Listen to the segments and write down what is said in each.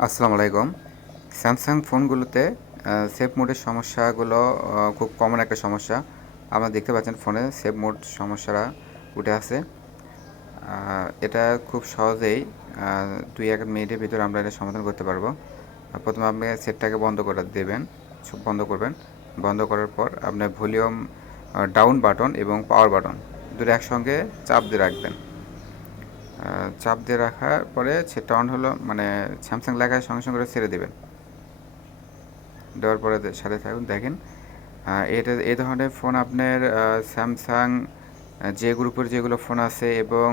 আসসালামু আলাইকুম। Samsung ফোনগুলোতে save মোডের সমস্যাগুলো খুব কমন একটা সমস্যা। আপনারা দেখতে পাচ্ছেন ফোনে সেভ মোড সমস্যাটা উঠে আছে। এটা খুব সহজেই ২-১ মিনিটের ভিতরে আমরা এটা সমাধান করতে পারবো। প্রথমে আপনি সেটটাকে বন্ধ করে দেবেন, বন্ধ করবেন। বন্ধ করার পর আপনার ভলিউম ডাউন বাটন এবং পাওয়ার বাটন দুটো একসঙ্গে চাপ দিয়ে রাখবেন। চাপ দিয়ে রাখার পরে সেটটা অন হলো, মানে স্যামসাং লেখার সঙ্গে সঙ্গে ছেড়ে দেবেন। দেওয়ার পরে সাথে থাকুন, দেখেন এটা এই ধরনের ফোন আপনার স্যামসাং যে গ্রুপের যেগুলো ফোন আছে এবং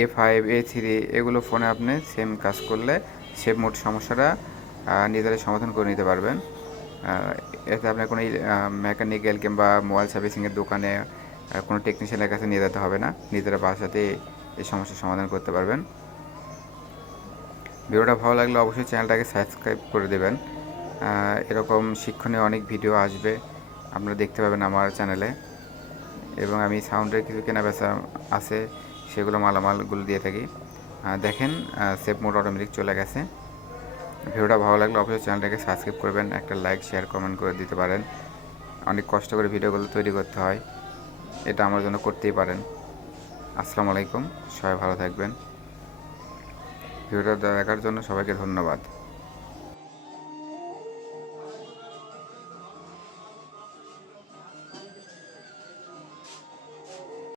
A5 A3 এগুলো ফোনে আপনি সেম কাজ করলে সেভ মোড সমস্যাটা নিজেরাই সমাধান করে নিতে পারবেন। এতে আপনার কোনো মেকানিক্যাল কিংবা মোবাইল সার্ভিসিংয়ের দোকানে কোনো টেকনিশিয়ানের কাছে নিয়ে যেতে হবে না, নিজেরা বাসাতে এই সমস্যার সমাধান করতে পারবেন। ভিডিওটা ভালো লাগলে অবশ্যই চ্যানেলটাকে সাবস্ক্রাইব করে দেবেন। এরকম শিক্ষণীয় অনেক ভিডিও আসবে, আপনারা দেখতে পাবেন আমার চ্যানেলে। এবং আমি সাউন্ডের কিছু কেনাবেচা আছে, সেগুলো মালামালগুলো দিয়ে থাকি। দেখেন সেভ মোড অটোমেটিক চলে গেছে। ভিডিওটা ভালো লাগলে অবশ্যই চ্যানেলটাকে সাবস্ক্রাইব করবেন, একটা লাইক শেয়ার কমেন্ট করে দিতে পারেন। অনেক কষ্ট করে ভিডিওগুলো তৈরি করতে হয়, এটা আমার জন্য করতেই পারেন। আসসালামু আলাইকুম, সবাই ভালো থাকবেন। ভিডিওটা দেখার জন্য সবাইকে ধন্যবাদ।